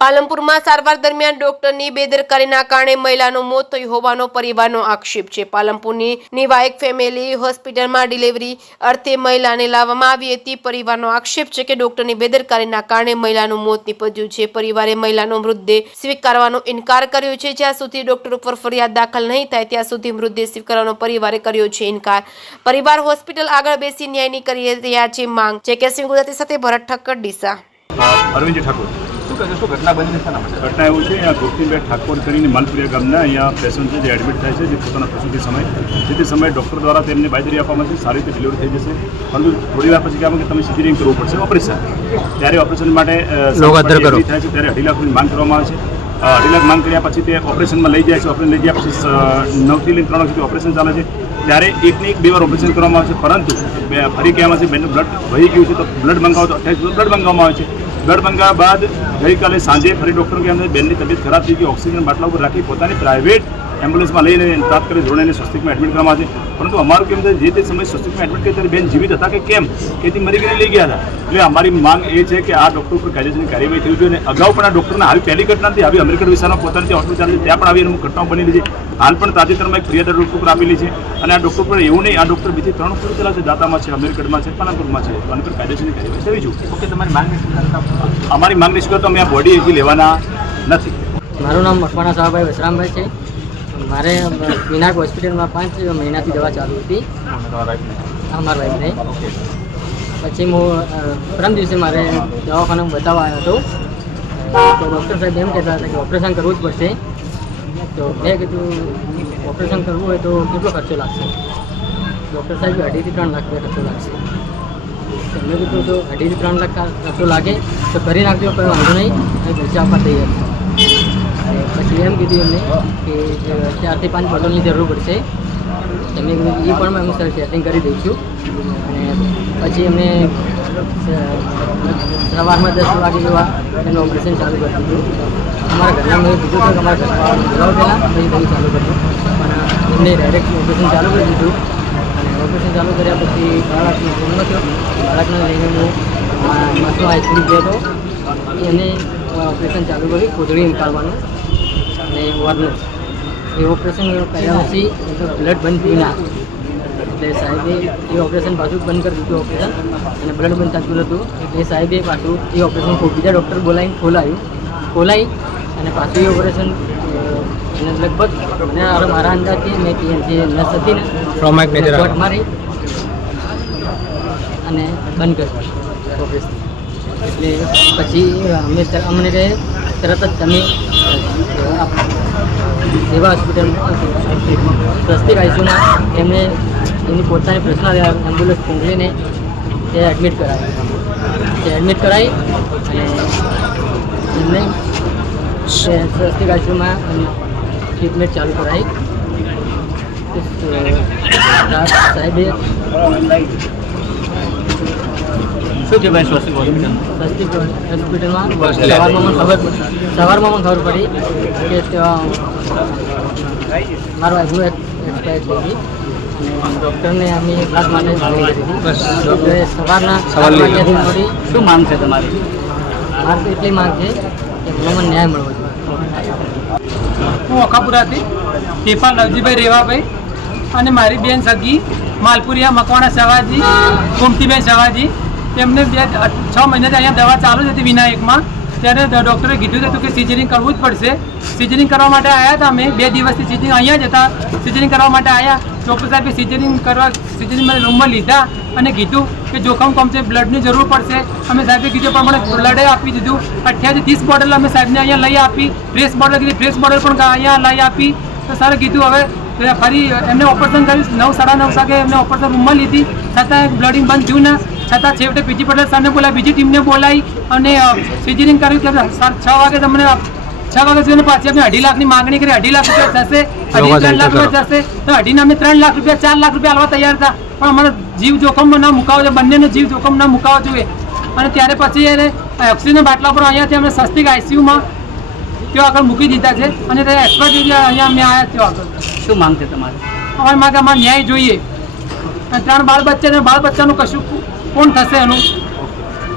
પાલનપુરમાં સારવાર દરમિયાન ડોક્ટરની બેદરકારીના કારણે મહિલાનું મોત થયું હોવાનો પરિવારનો આક્ષેપ છે। પાલનપુરની નિવાયક ફેમિલી હોસ્પિટલમાં ડિલિવરી અર્થે મહિલાને લાવવામાં આવી હતી। પરિવારનો આક્ષેપ છે કે ડોક્ટરની બેદરકારીના કારણે મહિલાનું મોત નીપજ્યું છે। પરિવારે મહિલાનો મૃતદેહ સ્વીકારવાનો ઇનકાર કર્યો છે। જ્યાં સુધી ડોક્ટર ઉપર ફરિયાદ દાખલ નહીં થાય ત્યાં સુધી મૃતદેહ સ્વીકારવાનો પરિવારે કર્યો છે ઇનકાર। પરિવાર હોસ્પિટલ આગળ બેસી ન્યાયની કરી રહ્યા છે માંગ। જેકેસી ગુજરાતી સાથે ભરત ઠક્કર ડીસા। અરવિંદ ઠાકોર શું ઘટના બની છે? ઘટના એવું છે, અહીંયા ગોપીબેન ઠાકોર કરીને માલપુરિયા ગામના અહીંયા પેશન્ટ છે જે એડમિટ થાય છે, જે પોતાના પ્રસૂતિ સમયે ડૉક્ટર દ્વારા તેમને બાંયધરી આપવામાં છે સારી રીતે ડિલિવરી થઈ જશે, પરંતુ થોડી વાર પછી કહેવામાં કે તમે સિઝેરિયન કરવું પડશે ઓપરેશન। ત્યારે ઓપરેશન માટે થાય છે ત્યારે 2.5 લાખની માંગ કરવામાં આવે છે। 2.5 લાખ માંગ કર્યા પછી તે ઓપરેશનમાં લઈ જાય છે। ઓપરેશન લઈ ગયા પછી 9 થી લઈને 3 વાગ્યા સુધી ઓપરેશન ચાલે છે। ત્યારે એકને એક 2 વાર ઓપરેશન કરવામાં આવે છે, પરંતુ ફરી કહેવામાં છે બેનનું બ્લડ વહી ગયું છે તો બ્લડ મંગાવો તો 28 બ્લડ મંગાવવામાં આવે છે। બ્લડ મંગાવ્યા બાદ ગઈકાલે સાંજે ફરી ડૉક્ટર કે અમને બેનની તબિયત ખરાબ થઈ ગઈ, ઓક્સિજન બાટલા ઉપર રાખી પોતાની પ્રાઇવેટ એમ્બ્યુલન્સમાં લઈને તાત્કાલિક ધોરણે સ્વસ્તિકમાં એડમિટ કરવામાં આવે છે। પરંતુ અમારું કેમ છે જે તે સમયે સ્વસ્તિકમાં એડમિટ કરી ત્યારે બેન જીવિત હતા કે કેમ કે તે મરી ગઈને લઈ ગયા હતા। એટલે અમારી માંગ એ છે કે આ ડૉક્ટર ઉપર કાયદેસરની કાર્યવાહી થવી જોઈએ। અને અગાઉ પણ આ ડૉક્ટરના આવી પહેલી ઘટના નથી, આવી અમેરિકન વિસ્તારમાં પોતાની જે હોસ્પિટલ છે ત્યાં પણ આવી અમુક ઘટનાઓ બનેલી છે। હાલ પણ તાજેતરમાં એક ફરિયાદ ડૉક્ટર ઉપર આપેલી છે અને આ ડૉક્ટર પર એવું નહીં, આ ડૉક્ટર બીજી 3 હોસ્પિટલ છે, દાતામાં છે, અમેરિકનમાં છે, પાલનપુરમાં છે, તો આની પર કાયદેસરની કાર્યવાહી થવી જોઈએ। ઓકે, તમારી માંગની સ્વીકાર અમારી માંગની સ્વીકાર તો અમે આ બોડી હજી લેવાના નથી। મારું નામ મકવાણા સાહેબભાઈ વસરામભાઈ છે। મારે વિનાયક હોસ્પિટલમાં 5 મહિનાથી દવા ચાલુ હતી અમારા વાઈફને। પછી હું પરમ દિવસે મારે દવાખાનામાં બતાવવા આવ્યો હતો તો ડૉક્ટર સાહેબ એમ કહેતા હતા કે ઓપરેશન કરવું જ પડશે। તો મેં કીધું ઓપરેશન કરવું હોય તો કેટલો ખર્ચો લાગશે? ડૉક્ટર સાહેબ 2.5 થી 3 લાખ રૂપિયા ખર્ચો લાગશે। તો મેં કીધું તો 2.5 થી 3 લાખ ખર્ચો લાગે તો કરી નાખજો, કોઈ વાંધો નહીં, ખર્ચા આપવા તૈયાર છે। પછી એમ કીધું એમને કે 4 થી 5 બોટલની જરૂર પડશે। એમને કીધું એ પણ હું સર સેટિંગ કરી દઈશું। અને પછી એમને સવારમાં 10 વાગે જેવા એનું ઓપરેશન ચાલુ કરી દીધું। અમારા ઘરના મેં કીધું કે અમારા ઘરમાં બોલાવો પહેલાં પછી બધું ચાલુ કર્યું, પણ એમને ડાયરેક્ટ ઓપરેશન ચાલુ કરી દીધું। અને ઓપરેશન ચાલુ કર્યા પછી બાળકનો જન્મ થયો। બાળકને લઈને હું મસનો આઈસ્ક્રીમ ગયો હતો, એને ઓપરેશન ચાલુ કર્યું કોથળી નીકાળવાનું અને ઓરનું। એ ઓપરેશન કર્યા પછી બ્લડ બંધ થયું ના, એટલે સાહેબે એ ઓપરેશન પાછું બંધ કરી દીધું ઓપરેશન, અને બ્લડ બંધ થતું હતું એટલે સાહેબે પાછું એ ઓપરેશન બીજા ડૉક્ટર બોલાવીને ખોલાવી અને પાછું એ ઓપરેશન અને લગભગ મને મારા અંદાજથી મેં જે નસ હતી ને મારી અને બંધ કરી ઓપરેશન। એટલે પછી અમને કહે તરત જ તમે સેવા હોસ્પિટલ સ્વસ્તિક આઈસીયુમાં એમને એની પોતાની પર્સનલ એમ્બ્યુલન્સ મોકલીને તે એડમિટ કરાવી અને એમને સ્વસ્તિક આઈસીયુમાં ટ્રીટમેન્ટ ચાલુ કરાવી। સાહેબે શું કે ભાઈ સ્વસ્તિક હોસ્પિટલમાં સવારમાં મને ખબર પડી કે મારા વાઈફનું એક્સપાયર થઈ ગઈ અને ડૉક્ટરને અમે ક્લાસ માટે માંગણી કરી હતી। ડૉક્ટરે સવારના 7 વાગ્યાથી મળી। શું માંગ છે તમારી? મારી તો એટલી માંગ છે કે મને ન્યાય મળવો જોઈએ। હું ઓખાપુરાથી ટેફા લવજીભાઈ રેવાભાઈ અને મારી બેન સગી માલપુરિયા મકવાણા સવાજી ગોમતીબેન સવાજી, એમને 6 મહિનાથી અહીંયા દવા ચાલુ જ હતી વિનાયકમાં। ત્યારે ડૉક્ટરે કીધું હતું કે સિઝરિંગ કરવું જ પડશે। સિઝરિંગ કરવા માટે આવ્યા હતા અમે 2 દિવસથી સિઝરિંગ અહીંયા જ હતા, સિઝરિંગ કરવા માટે આવ્યા। ડૉક્ટર સાહેબે સિઝરિંગ મને રૂમમાં લીધા અને કીધું કે જોખમ કમ છે, બ્લડની જરૂર પડશે। અમે સાહેબે કીધું પણ મને બ્લડે આપી દીધું। 28 થી 30 બોટલ અમે સાહેબને અહીંયા લઈ આપી। ફ્રેશ બોટલ કીધી, ફ્રેશ બોટલ પણ અહીંયા લઈ આપી। તો સરે કીધું હવે ફરી એમને ઓપરેશન કર્યું। 9 સાડા 9 વાગે એમને ઓપરેશન રૂમમાં લીધી, છતાં બ્લડિંગ બંધ થયું ના। છતાં છેવટે પીજી પટેલ સરને બોલાવી, બીજી ટીમને બોલાવી અને સિઝરિંગ કર્યું કે 6 વાગે તમને 6 વાગ્યા સુધી પાછી અમે 2.5 લાખની માંગણી કરી। 2.5 લાખ રૂપિયા થશે, 3 લાખ રૂપિયા થશે। તો 2.5 અમે 3 લાખ રૂપિયા 4 લાખ રૂપિયા આલવા તૈયાર હતા, પણ અમારો જીવ જોખમમાં ના મુકાવો જોઈએ, બંનેનો જીવ જોખમ ના મુકાવો જોઈએ। અને ત્યારે પછી એને ઓક્સિજન બાટલા પર અહીંયાથી અમે સ્વસ્તિક આઈસીયુમાં તેઓ આગળ મૂકી દીધા છે અને તે એક્સપર્ટ અહીંયા અમે આવ્યા તેઓ આગળ। શું માંગ છે તમારી? અમારી માંગે અમારે ન્યાય જોઈએ। 3 બાળ બચ્ચાનું કશું કોણ થશે એનું?